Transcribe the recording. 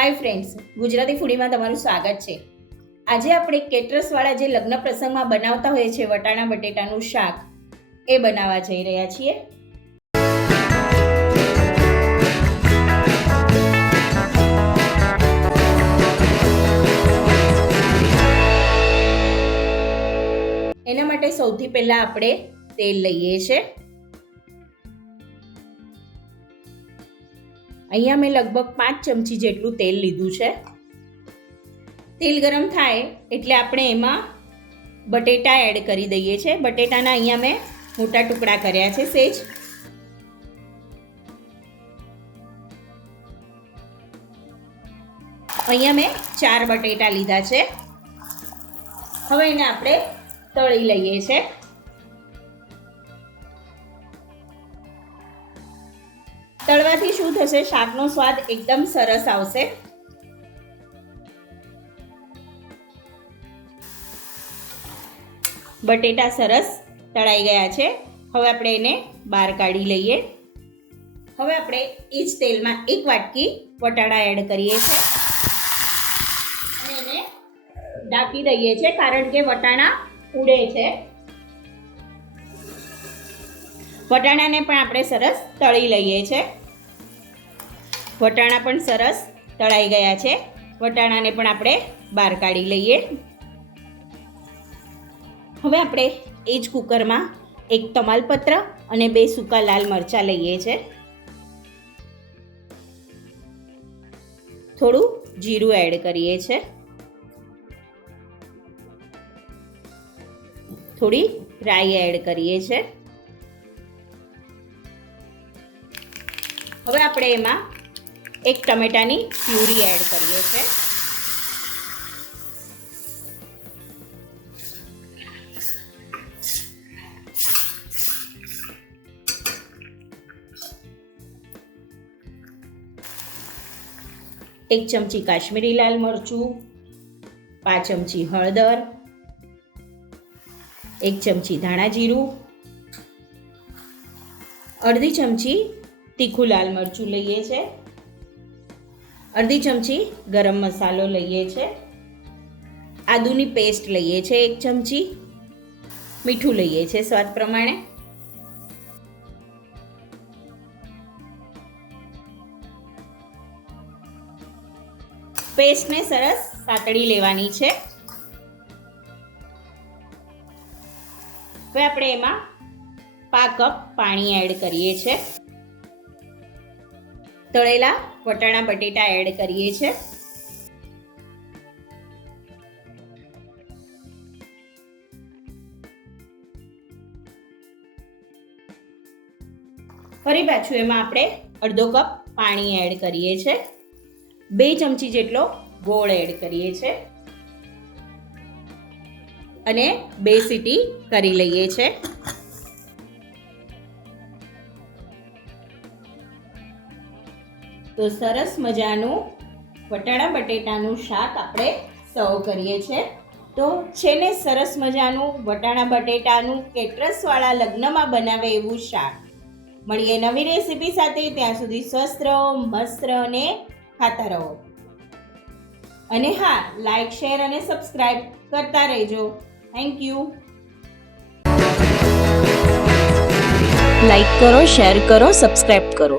Hi friends Gujarati ફૂડીમાં તમારું સ્વાગત છે. આજે આપણે કેટરસવાળા જે લગ્ન પ્રસંગમાં બનાવતા હોઈએ છીએ, વટાણા, બટેટાનું શાક, એ બનાવવા જઈ રહ્યા છીએ. એના માટે સૌથી પહેલાં આપણે તેલ લઈએ છીએ. અહીંયા મેં લગભગ પાંચ ચમચી જેટલું તેલ લીધું છે. તેલ ગરમ થાય એટલે આપણે એમાં બટેટા એડ કરી દઈએ છીએ બટેટાના અહીંયા મેં મોટા ટુકડા કર્યા છે સેજ. અહીંયા મેં ચાર બટેટા લીધા છે. હવે એને આપણે તળી લઈએ છીએ તળવાથી શું થશે? શાકનો સ્વાદ એકદમ સરસ આવશે. બટેટા સરસ તળાઈ ગયા છે. હવે આપણે એને બહાર કાઢી લઈએ. હવે આપણે એ જ તેલમાં એક વાટકી વટાણા એડ કરીએ છીએ. અને એને ઢાંકી દઈએ છીએ કારણ કે વટાણા ઉડે છે. વટાણાને પણ આપણે સરસ તળી લઈએ છીએ. વટાણા પણ સરસ તળાઈ ગયા છે. વટાણાને પણ આપણે બહાર કાઢી લઈએ. હવે આપણે એ જ કુકરમાં એક તમાલપત્ર અને બે સૂકા લાલ મરચાં લઈએ છીએ થોડું જીરું એડ કરીએ છીએ થોડી રાઈ એડ કરીએ છીએ હવે આપણે એમાં એક ટમેટાની પ્યુરી એડ કરીએ છીએ એક ચમચી કાશ્મીરી લાલ મરચું, પાંચ ચમચી હળદર, એક ચમચી ધાણા જીરું, અડધી ચમચી તીખું લાલ મરચું લઈએ છે. અડધી ચમચી ગરમ મસાલો લઈએ છે. આદુની પેસ્ટ લઈએ છે એક ચમચી. મીઠું લઈએ છે સ્વાદ પ્રમાણે. પેસ્ટને સરસ સાતળી લેવાની છે. હવે આપણે એમાં પા કપ પાણી એડ કરીએ છીએ તળેલા વટાણા બટેટા એડ કરીએ છીએ ફરી પાછું એમાં આપણે અડધો કપ પાણી એડ કરીએ છીએ બે ચમચી જેટલો ગોળ એડ કરીએ છીએ અને બે સીટી કરી લઈએ છીએ તો સરસ મજાનું વટાણા બટેટાનું શાક આપણે સર્વ કરીએ છીએ. તો છે ને સરસ મજાનું વટાણા બટેટાનું કેટરસવાળા લગ્નમાં બનાવે એવું શાક. મળીએ નવી રેસીપી સાથે, ત્યાં સુધી સ્વસ્થ રહો, મસ્ત રહો અને ખાતા રહો. અને હા લાઈક શેર અને સબસ્ક્રાઈબ કરતા રહેજો. થેન્ક યુ લાઈક કરો શેર કરો સબસ્ક્રાઈબ કરો.